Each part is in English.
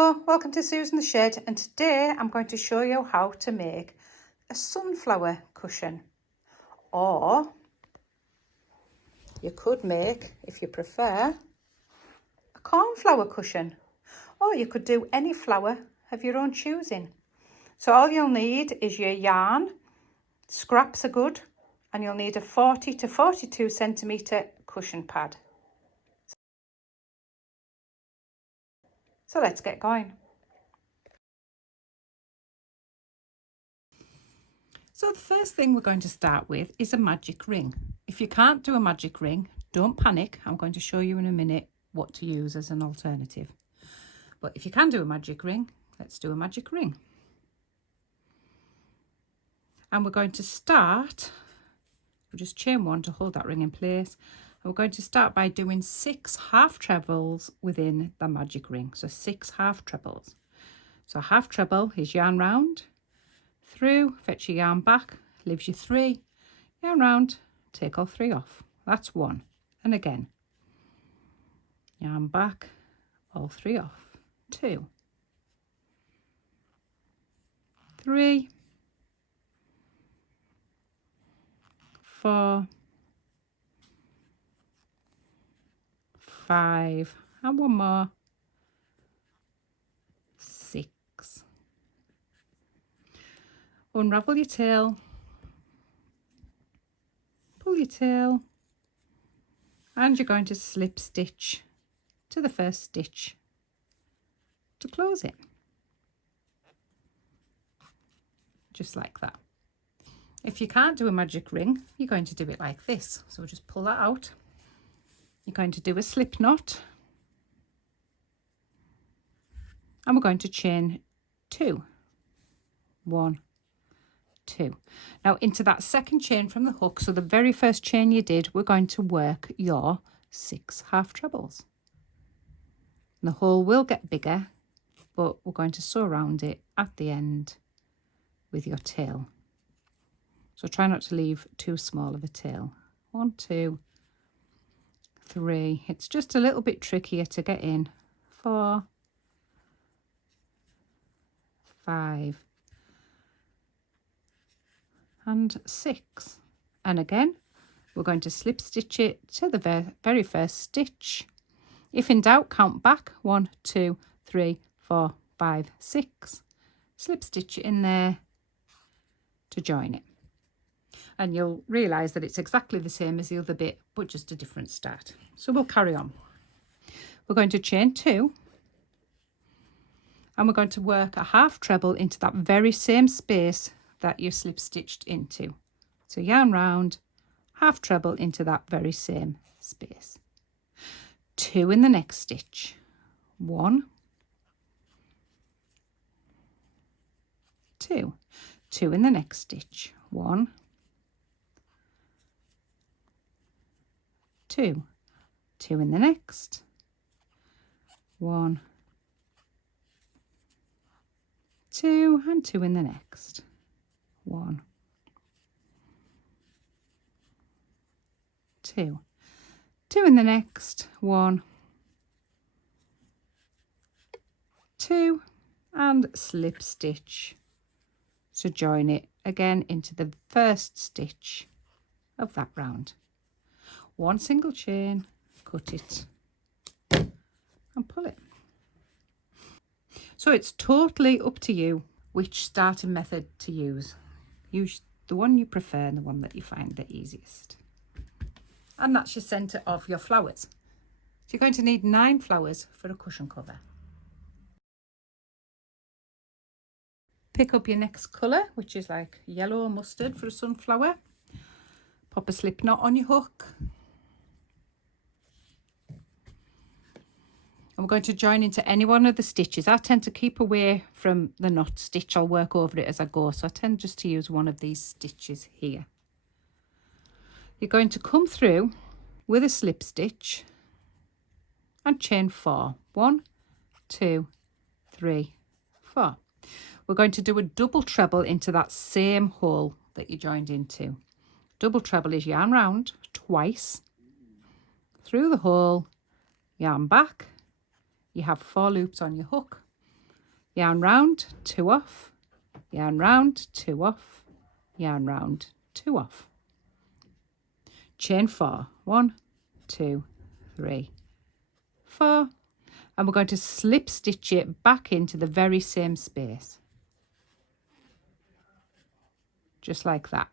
Hello, welcome to Susan the Shed, and today I'm going to show you how to make a sunflower cushion, or you could make, if you prefer, a cornflower cushion, or you could do any flower of your own choosing. So all you'll need is your yarn, scraps are good, and you'll need a 40 to 42 centimetre cushion pad. So let's get going. So the first thing we're going to start with is a magic ring. If you can't do a magic ring, don't panic. I'm going to show you in a minute what to use as an alternative. But if you can do a magic ring, let's do a magic ring. And we're going to start, we'll just chain one to hold that ring in place. And we're going to start by doing 6 half trebles within the magic ring. So 6 half trebles. So a half treble is yarn round, through, fetch your yarn back, leaves you 3, yarn round, take all 3 off. That's 1. And again, yarn back, all 3 off. 2, 3, 4, 5, and one more, 6. Unravel your tail, pull your tail, and you're going to slip stitch to the first stitch to close it, just like that. If you can't do a magic ring, you're going to do it like this. So we'll just pull that out. You're going to do a slip knot, and we're going to chain 2, 1, 2. Now into that second chain from the hook, so the very first chain you did, we're going to work your 6 half trebles. The hole will get bigger, but we're going to sew around it at the end with your tail. So try not to leave too small of a tail. 1, 2, 3. It's just a little bit trickier to get in. 4, 5, and 6. And again, we're going to slip stitch it to the very first stitch. If in doubt, count back. 1, 2, 3, 4, 5, 6. Slip stitch it in there to join it. And you'll realise that it's exactly the same as the other bit, but just a different start. So we'll carry on. We're going to chain 2, and we're going to work a half treble into that very same space that you slip stitched into. So yarn round, half treble into that very same space. 2 in the next stitch. 1, 2, 2 in the next stitch. 1, 2, 2 in the next. 1, 2, and 2 in the next. 1, 2, 2 in the next. 1, 2, and slip stitch to join it again into the first stitch of that round. 1 single chain, cut it and pull it. So it's totally up to you which starting method to use. Use the one you prefer and the one that you find the easiest. And that's your centre of your flowers. So you're going to need 9 flowers for a cushion cover. Pick up your next colour, which is like yellow or mustard for a sunflower. Pop a slip knot on your hook. And we're going to join into any one of the stitches. I tend to keep away from the knot stitch. I'll work over it as I go. So I tend just to use one of these stitches here. You're going to come through with a slip stitch and chain 4. 1, 2, 3, 4. We're going to do a double treble into that same hole that you joined into. Double treble is yarn round twice, through the hole, yarn back. You have 4 loops on your hook, yarn round, 2 off, yarn round, 2 off, yarn round, 2 off. Chain 4, 1, 2, 3, 4, and we're going to slip stitch it back into the very same space, just like that.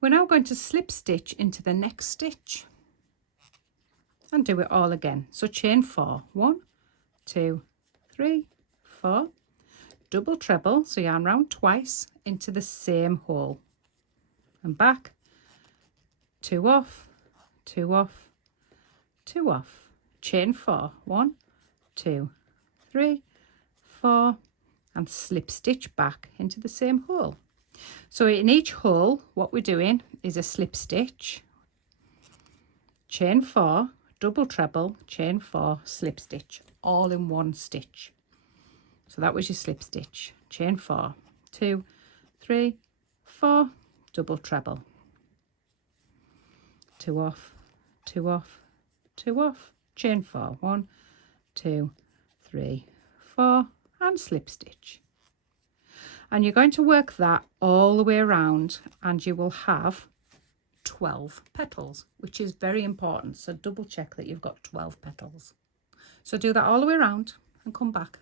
We're now going to slip stitch into the next stitch and do it all again. So chain 4, 1, 2, 3, 4, double treble, so yarn round twice into the same hole and back, 2 off, 2 off, 2 off, chain 4, 1, 2, 3, 4, and slip stitch back into the same hole. So in each hole, what we're doing is a slip stitch, chain 4, double treble, chain 4, slip stitch, all in one stitch. So that was your slip stitch, chain 4, 2, 3, 4, double treble, 2 off, 2 off, 2 off, chain 4, 1, 2, 3, 4, and slip stitch. And you're going to work that all the way around, and you will have 12 petals, which is very important. So double check that you've got 12 petals. So do that all the way around and come back.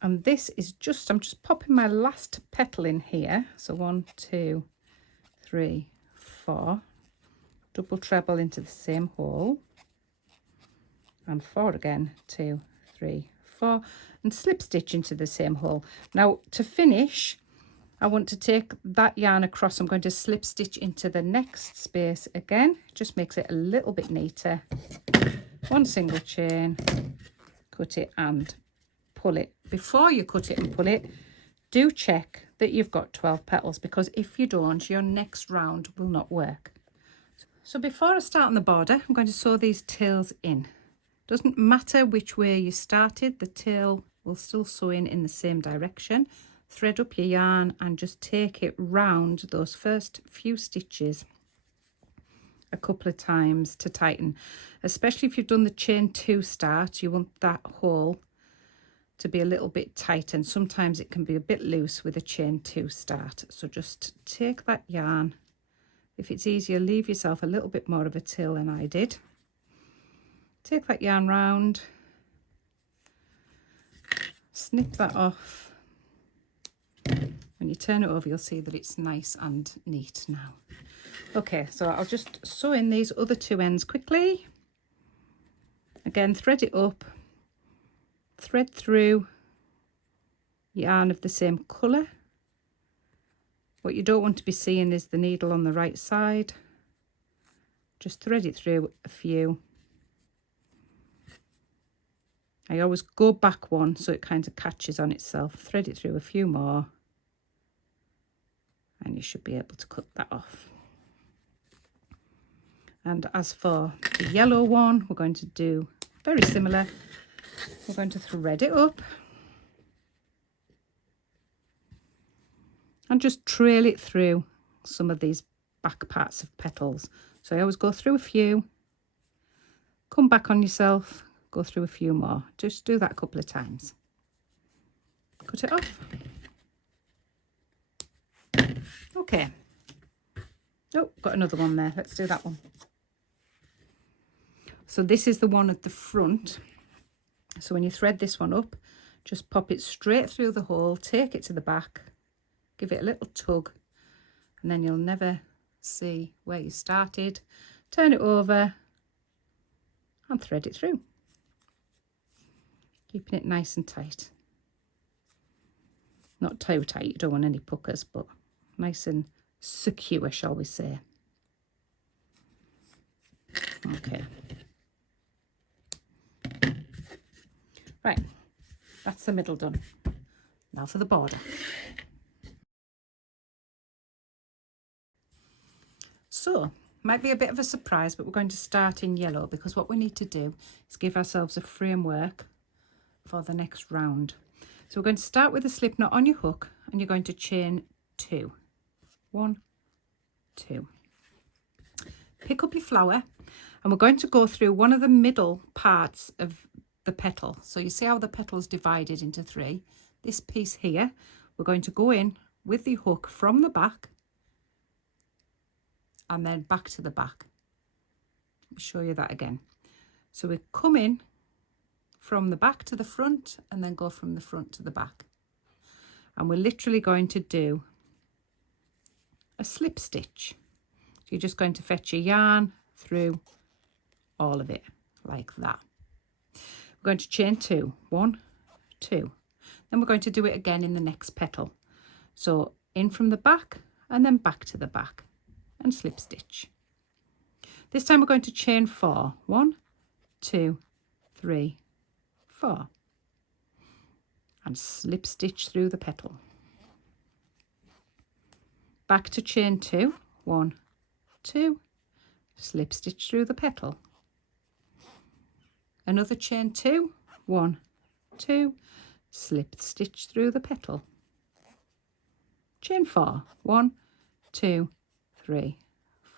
And this is just, I'm just popping my last petal in here. So 1, 2, 3, 4, double treble into the same hole, and 4 again, 2, 3, 4, and slip stitch into the same hole. Now to finish, I want to take that yarn across. I'm going to slip stitch into the next space again, just makes it a little bit neater. 1 single chain, cut it and pull it. Before you cut it and pull it, do check that you've got 12 petals, because if you don't, your next round will not work. So before I start on the border, I'm going to sew these tails in. Doesn't matter which way you started, the tail will still sew in the same direction. Thread up your yarn and just take it round those first few stitches a couple of times to tighten. Especially if you've done the chain 2 start, you want that hole to be a little bit tight, and sometimes it can be a bit loose with a chain 2 start. So just take that yarn. If it's easier, leave yourself a little bit more of a tail than I did. Take that yarn round, snip that off. When you turn it over, you'll see that it's nice and neat now. Okay, so I'll just sew in these other 2 ends quickly. Again, thread it up, thread through yarn of the same colour. What you don't want to be seeing is the needle on the right side. Just thread it through a few. I always go back one so it kind of catches on itself. Thread it through a few more, and you should be able to cut that off. And as for the yellow one, we're going to do very similar. We're going to thread it up and just trail it through some of these back parts of petals. So I always go through a few, come back on yourself, go through a few more. Just do that a couple of times. Cut it off. Okay. Oh, got another one there. Let's do that one. So this is the one at the front. So when you thread this one up, just pop it straight through the hole, take it to the back, give it a little tug, and then you'll never see where you started. Turn it over and thread it through, keeping it nice and tight. Not too tight, you don't want any puckers, but nice and secure, shall we say. Okay. Right, that's the middle done. Now for the border. So, might be a bit of a surprise, but we're going to start in yellow, because what we need to do is give ourselves a framework for the next round. So we're going to start with a slip knot on your hook, and you're going to chain 2. 1, 2. pick up your flower, and we're going to go through one of the middle parts of the petal. So you see how the petal is divided into 3. This piece here, we're going to go in with the hook from the back and then back to the back. Let me show you that again. So we come in from the back to the front and then go from the front to the back. And we're literally going to do a slip stitch. So you're just going to fetch your yarn through all of it like that. We're going to chain 2, 1, 2. Then we're going to do it again in the next petal. So in from the back and then back to the back and slip stitch. This time we're going to chain 4, 1, 2, 3, 4, and slip stitch through the petal. Back to chain 2, 1, 2, slip stitch through the petal. Another chain 2, 1, 2, slip stitch through the petal. Chain 4, 1, 2, 3,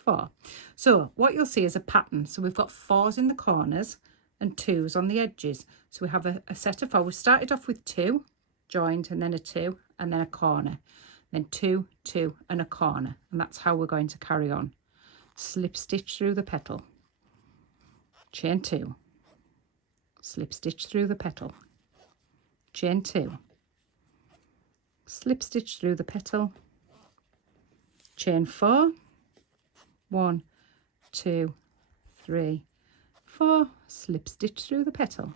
4. So what you'll see is a pattern. So we've got 4s in the corners and 2s on the edges. So we have a set of 4. We started off with 2 joined, and then a 2, and then a corner, then 2, 2, and a corner, and that's how we're going to carry on. Slip stitch through the petal, chain 2, slip stitch through the petal, chain 2, slip stitch through the petal, chain 4, 1, 2, 3, 4, slip stitch through the petal,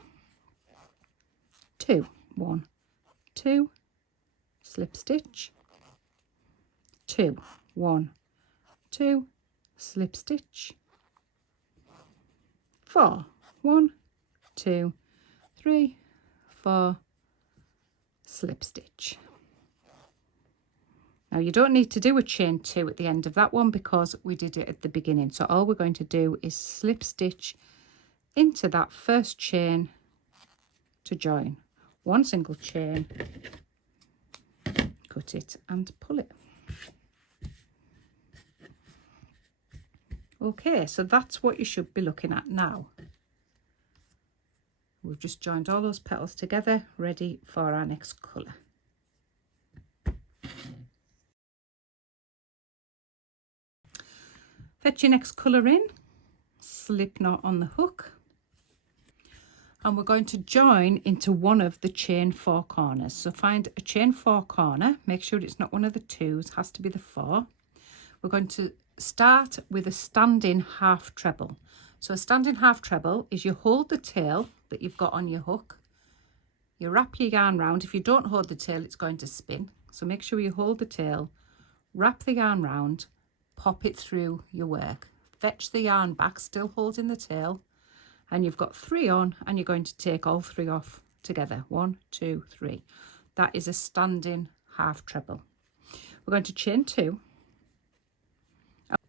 2, 1, 2, slip stitch, 2, 1, 2, slip stitch, 4, 1, 2, 3, 4, slip stitch. Now you don't need to do a chain 2 at the end of that one because we did it at the beginning. So all we're going to do is slip stitch into that first chain to join. 1 single chain, cut it and pull it. Okay, so that's what you should be looking at now. We've just joined all those petals together, ready for our next colour. Fetch your next colour in, slip knot on the hook, and we're going to join into one of the chain 4 corners. So find a chain 4 corner, make sure it's not one of the 2s, has to be the 4. We're going to start with a standing half treble. So a standing half treble is you hold the tail that you've got on your hook, you wrap your yarn round. If you don't hold the tail, it's going to spin. So make sure you hold the tail, wrap the yarn round, pop it through your work, fetch the yarn back, still holding the tail, and you've got 3 on, and you're going to take all 3 off together. 1, 2, 3. That is a standing half treble. We're going to chain 2,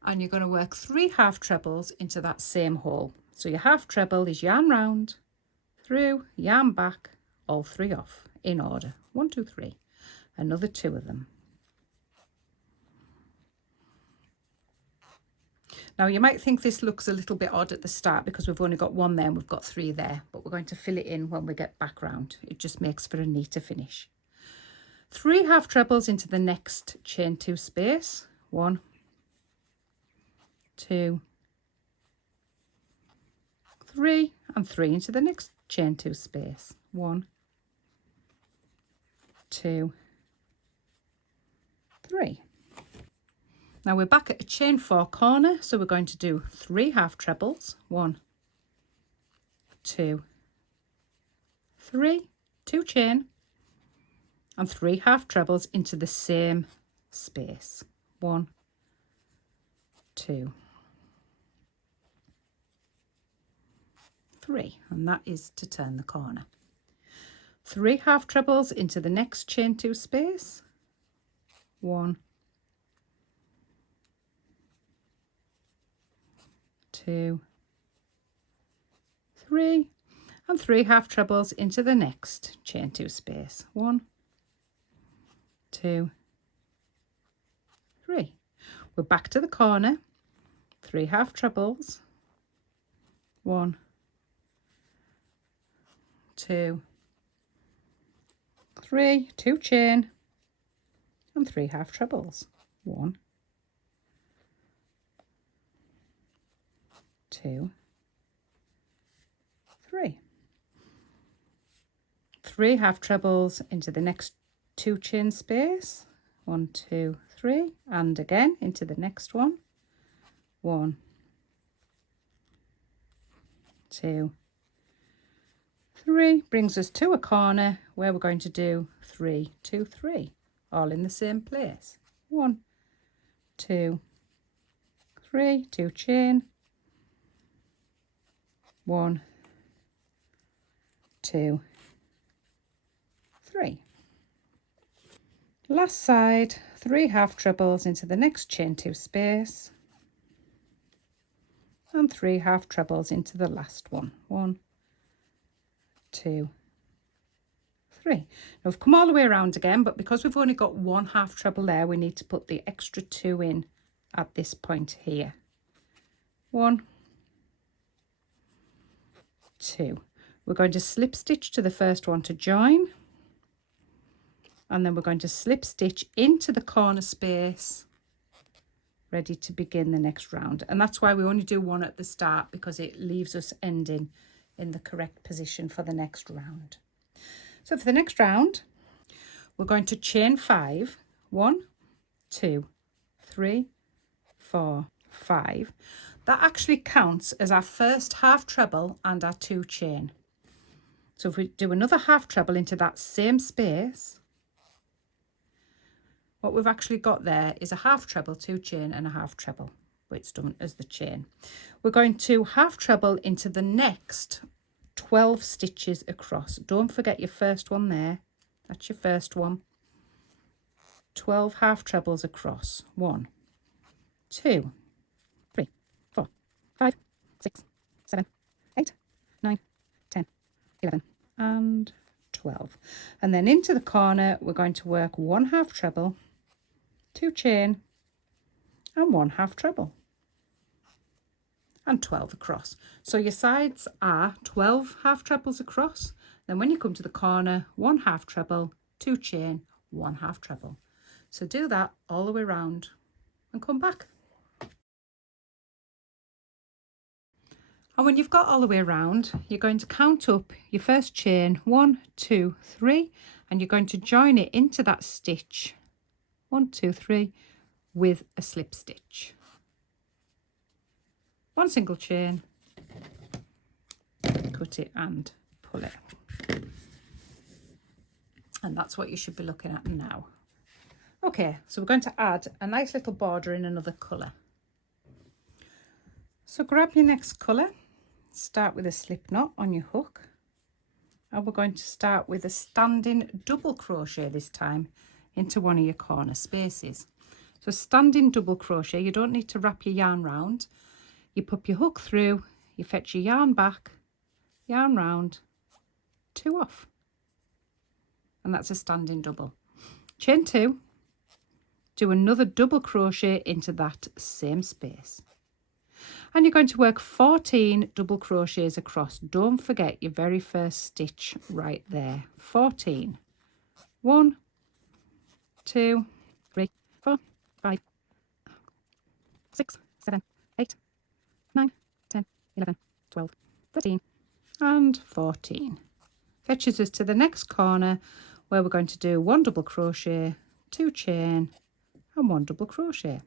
and you're going to work 3 half trebles into that same hole. So your half treble is yarn round, through, yarn back, all 3 off in order. 1, 2, 3. Another 2 of them. Now you might think this looks a little bit odd at the start because we've only got 1 there and we've got 3 there, but we're going to fill it in when we get back round. It just makes for a neater finish. 3 half trebles into the next chain 2 space. 1, 2, 3, and 3 into the next chain 2 space. 1, 2, 3. Now we're back at a chain 4 corner, so we're going to do 3 half trebles. 1, 2, 3, 2 chain, and 3 half trebles into the same space. 1, 2, 3, and that is to turn the corner. 3 half trebles into the next chain 2 space. 1, 2, 3, and 3 half trebles into the next chain 2 space. 1, 2, 3. We're back to the corner, 3 half trebles, 1, 2, 3, 2 chain and 3 half trebles, 1, 2, 3. 3 half trebles into the next 2 chain space, 1, 2, 3, and again into the next one, 1, 2, 3, brings us to a corner where we're going to do 3, 2, 3, all in the same place, 1, 2, 3, 2 chain, 1, 2, 3. Last side, 3 half trebles into the next chain 2 space and 3 half trebles into the last one, 1, 2, 3. Now we've come all the way around again, but because we've only got 1 half treble there, we need to put the extra 2 in at this point here. 1, 2. We're going to slip stitch to the first one to join, and then we're going to slip stitch into the corner space, ready to begin the next round. And that's why we only do 1 at the start, because it leaves us ending in the correct position for the next round. So for the next round, we're going to chain 5, 1, 2, 3, 4, 5. That actually counts as our first half treble and our 2 chain. So if we do another half treble into that same space, what we've actually got there is a half treble, 2 chain and a half treble, but it's done as the chain. We're going to half treble into the next 12 stitches across. Don't forget your first one there. That's your first one. 12 half trebles across. 1, 2, 3, 4, 5, 6, 7, 8, 9, 10, 11 and 12. And then into the corner we're going to work 1 half treble, 2 chain and 1 half treble and 12 across. So your sides are 12 half trebles across. Then when you come to the corner, 1 half treble, 2 chain, 1 half treble. So do that all the way around and come back. And when you've got all the way around, you're going to count up your first chain, 1, 2, 3, and you're going to join it into that stitch, 1, 2, 3, with a slip stitch. 1 single chain, cut it and pull it. And that's what you should be looking at now. Okay, so we're going to add a nice little border in another colour. So grab your next colour, start with a slip knot on your hook, and we're going to start with a standing double crochet this time into one of your corner spaces. So standing double crochet, you don't need to wrap your yarn round. You pop your hook through, you fetch your yarn back, yarn round, 2 off. And that's a standing double. Chain 2, do another double crochet into that same space. And you're going to work 14 double crochets across. Don't forget your very first stitch right there. 14. 1, 2, 3, 4, 5, 6, 7, 8, 9, 10, 11, 12, 13 and 14. Fetches us to the next corner where we're going to do 1 double crochet, 2 chain and 1 double crochet.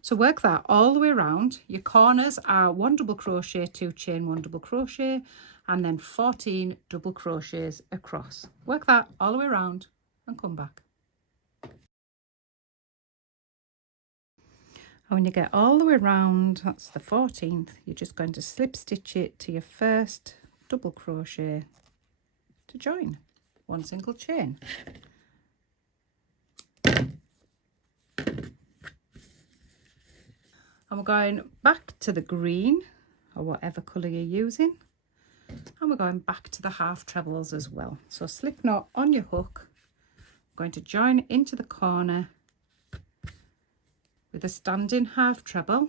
So work that all the way around. Your corners are 1 double crochet, 2 chain, 1 double crochet, and then 14 double crochets across. Work that all the way around and come back. And when you get all the way around, that's the 14th, you're just going to slip stitch it to your first double crochet to join. 1 single chain. And we're going back to the green or whatever colour you're using, and we're going back to the half trebles as well. So slip knot on your hook, going to join into the corner with a standing half treble,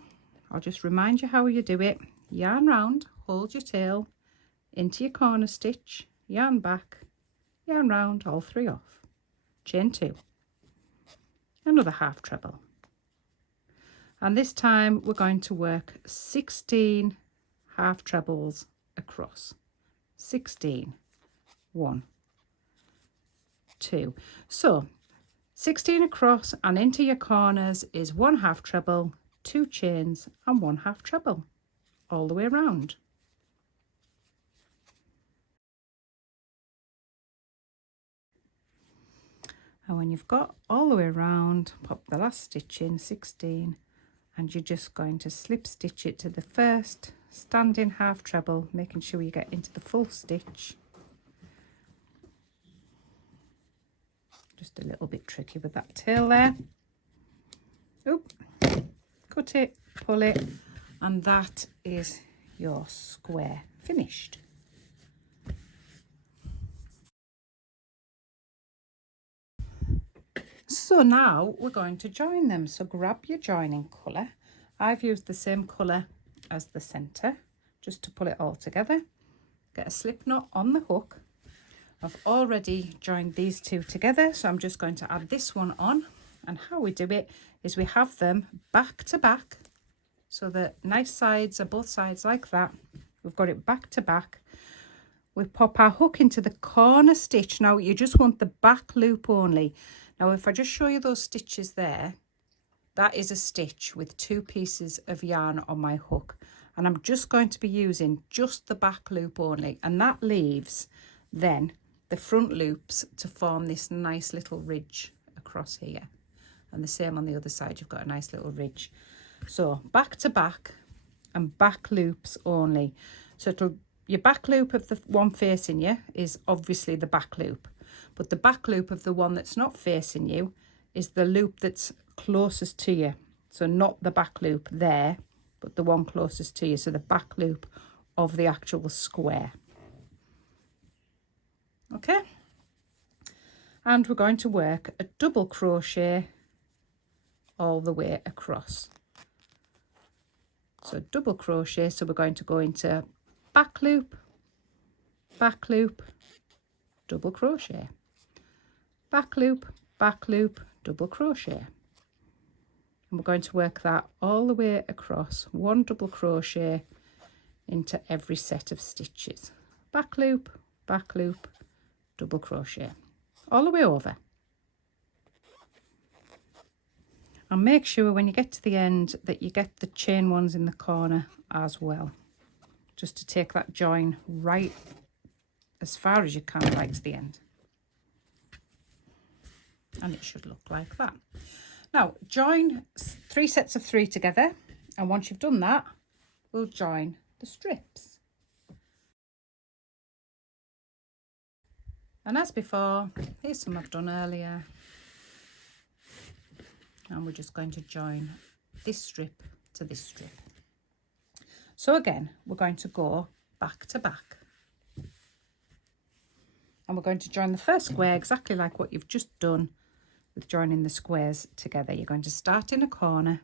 I'll just remind you how you do it. Yarn round, hold your tail into your corner stitch, yarn back, yarn round, all 3 off, chain 2, another half treble, and this time we're going to work 16 half trebles across. 16, 1, 2. So 16 across and into your corners is 1 half treble, 2 chains and 1 half treble all the way around. And when you've got all the way around, pop the last stitch in, 16, and you're just going to slip stitch it to the first standing half treble, making sure you get into the full stitch. Just a little bit tricky with that tail there. Oop, cut it, pull it, and that is your square finished. So now we're going to join them. So grab your joining colour. I've used the same colour as the centre just to pull it all together. Get a slip knot on the hook. I've already joined these 2 together, so I'm just going to add this one on. And how we do it is we have them back to back, so the nice sides are both sides like that. We've got it back to back. We pop our hook into the corner stitch. Now you just want the back loop only. Now if I just show you those stitches there, that is a stitch with 2 pieces of yarn on my hook, and I'm just going to be using just the back loop only, and that leaves then the front loops to form this nice little ridge across here, and the same on the other side. You've got a nice little ridge. So back to back and back loops only. So your back loop of the one facing you is obviously the back loop, but the back loop of the one that's not facing you is the loop that's closest to you. So not the back loop there, but the one closest to you. So the back loop of the actual square. Okay, and we're going to work a double crochet all the way across. So double crochet, so we're going to go into back loop, double crochet, back loop, double crochet, and we're going to work that all the way across, 1 double crochet into every set of stitches. Back loop, double crochet all the way over. And make sure when you get to the end that you get the chain ones in the corner as well, just to take that join right as far as you can right to the end. And it should look like that. Now join 3 sets of 3 together, and once you've done that, we'll join the strips. And as before, here's some I've done earlier, and we're just going to join this strip to this strip. So again, we're going to go back to back, and we're going to join the first square exactly like what you've just done with joining the squares together. You're going to start in a corner,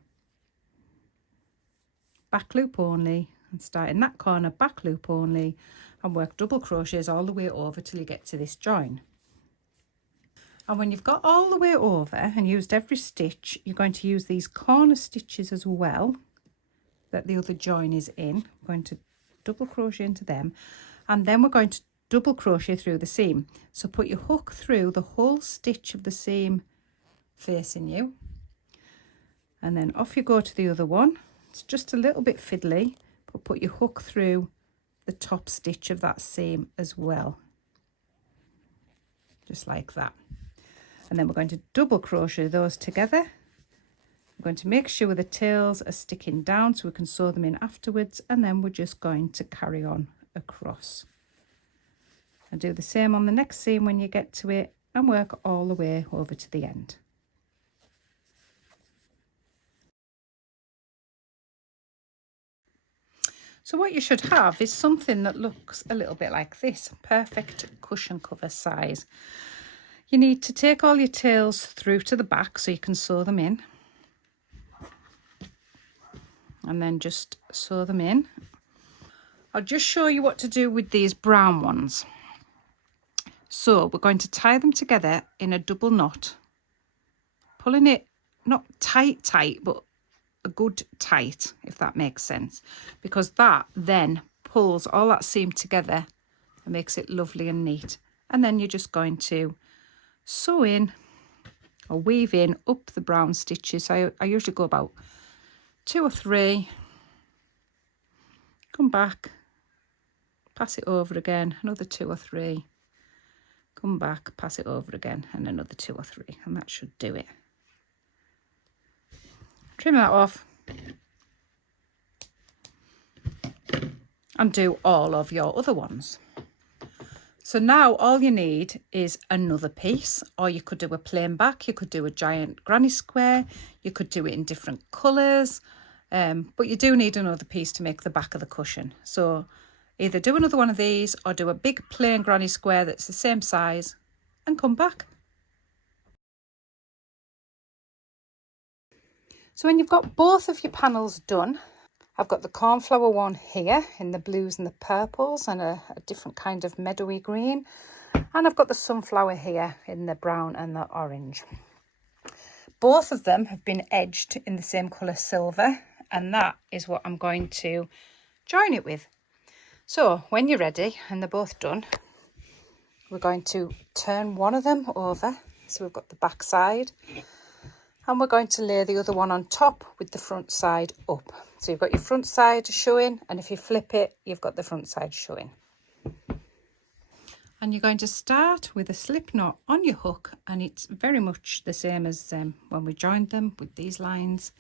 back loop only, and start in that corner, back loop only, and work double crochets all the way over till you get to this join. And when you've got all the way over and used every stitch, you're going to use these corner stitches as well that the other join is in. We're going to double crochet into them, and then we're going to double crochet through the seam. So put your hook through the whole stitch of the seam facing you, and then off you go to the other one. It's just a little bit fiddly, but put your hook through the top stitch of that seam as well, just like that. And then we're going to double crochet those together. We're going to make sure the tails are sticking down so we can sew them in afterwards, and then we're just going to carry on across and do the same on the next seam when you get to it, and work all the way over to the end. So what you should have is something that looks a little bit like this, perfect cushion cover size. You need to take all your tails through to the back so you can sew them in. and then just sew them in. I'll just show you what to do with these brown ones. So we're going to tie them together in a double knot, pulling it not tight, but a good tight, if that makes sense, because that then pulls all that seam together and makes it lovely and neat. And then you're just going to sew in or weave in up the brown stitches. I usually go about 2 or 3, come back, pass it over again, another 2 or 3, come back, pass it over again, and another 2 or 3, and that should do it. Trim that off and do all of your other ones. So now all you need is another piece, or you could do a plain back, you could do a giant granny square, you could do it in different colours, but you do need another piece to make the back of the cushion. So either do another one of these or do a big plain granny square that's the same size and come back. So when you've got both of your panels done, I've got the cornflower one here in the blues and the purples and a different kind of meadowy green. And I've got the sunflower here in the brown and the orange. Both of them have been edged in the same colour silver, and that is what I'm going to join it with. So when you're ready and they're both done, we're going to turn one of them over. So we've got the back side, and we're going to lay the other one on top with the front side up. So you've got your front side showing, and if you flip it, you've got the front side showing. And you're going to start with a slip knot on your hook, and it's very much the same as when we joined them with these lines.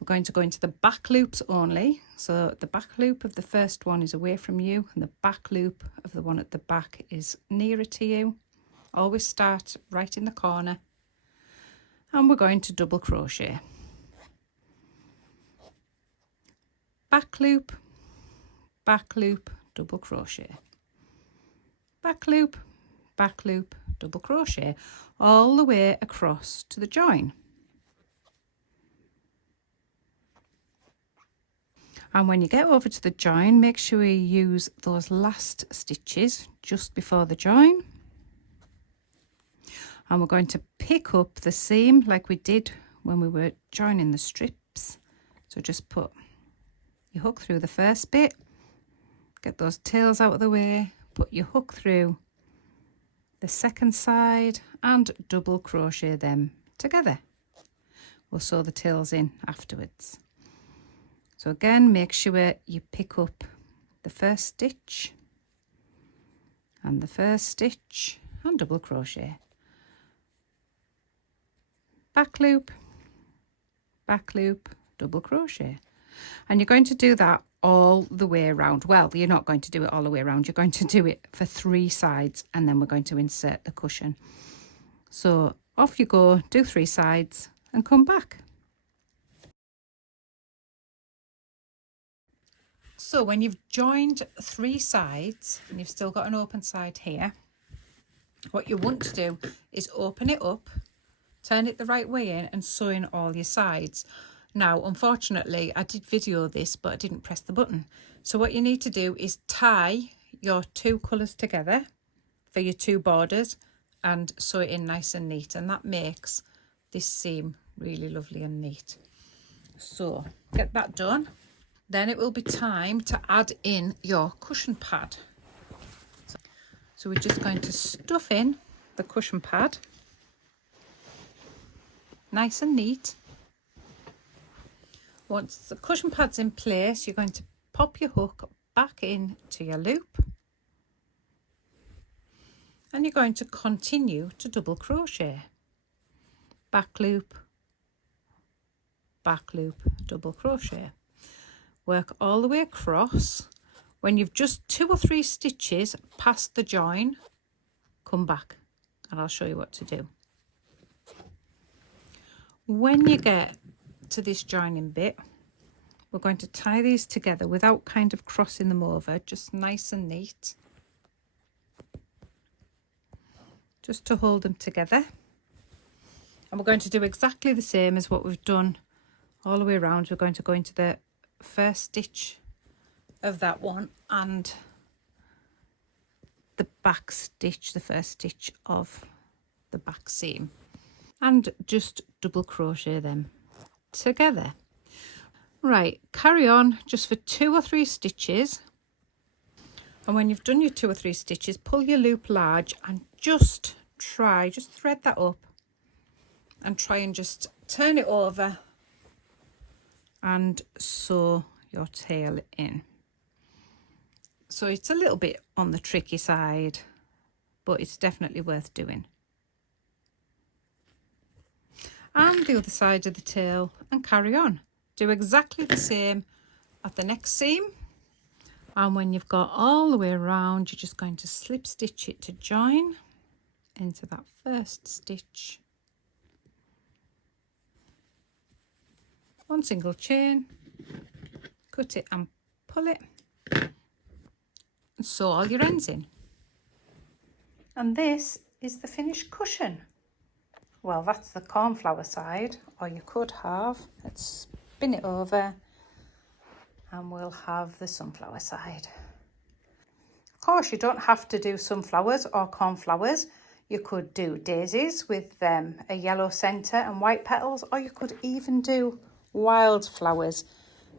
We're going to go into the back loops only. So the back loop of the first one is away from you, and the back loop of the one at the back is nearer to you. Always start right in the corner. And we're going to double crochet. Back loop, double crochet. Back loop, double crochet, all the way across to the join. And when you get over to the join, make sure you use those last stitches just before the join. And we're going to pick up the seam like we did when we were joining the strips. So just put your hook through the first bit, get those tails out of the way, put your hook through the second side and double crochet them together. We'll sew the tails in afterwards. So again, make sure you pick up the first stitch and the first stitch and double crochet. Back loop, double crochet. And you're going to do that all the way around. Well, you're not going to do it all the way around. You're going to do it for 3 sides, and then we're going to insert the cushion. So off you go, do 3 sides and come back. So when you've joined 3 sides and you've still got an open side here, what you want to do is open it up, turn it the right way in and sew in all your sides. Now, unfortunately, I did video this, but I didn't press the button. So what you need to do is tie your 2 colours together for your 2 borders and sew it in nice and neat. And that makes this seam really lovely and neat. So get that done. Then it will be time to add in your cushion pad. So we're just going to stuff in the cushion pad. Nice and neat. Once the cushion pad's in place, you're going to pop your hook back into your loop, and you're going to continue to double crochet. Back loop, double crochet. Work all the way across. When you've just 2 or 3 stitches past the join, come back and I'll show you what to do. When you get to this joining bit, we're going to tie these together without kind of crossing them over, just nice and neat, just to hold them together. And we're going to do exactly the same as what we've done all the way around. We're going to go into the first stitch of that one and the back stitch, the first stitch of the back seam, and just double crochet them together. Right, carry on just for 2 or 3 stitches, and when you've done your 2 or 3 stitches, pull your loop large and just thread that up and try and just turn it over and sew your tail in. So it's a little bit on the tricky side, but it's definitely worth doing. And the other side of the tail, and carry on. Do exactly the same at the next seam, and when you've got all the way around, you're just going to slip stitch it to join into that first stitch. One single chain, cut it and pull it, and sew all your ends in. And this is the finished cushion. Well, that's the cornflower side, or you could have, let's spin it over and we'll have the sunflower side. Of course, you don't have to do sunflowers or cornflowers. You could do daisies with a yellow centre and white petals, or you could even do wildflowers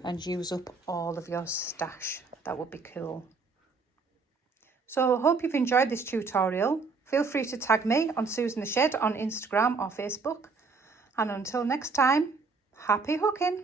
and use up all of your stash. That would be cool. So I hope you've enjoyed this tutorial. Feel free to tag me on Susan the Shed on Instagram or Facebook. And until next time, happy hooking!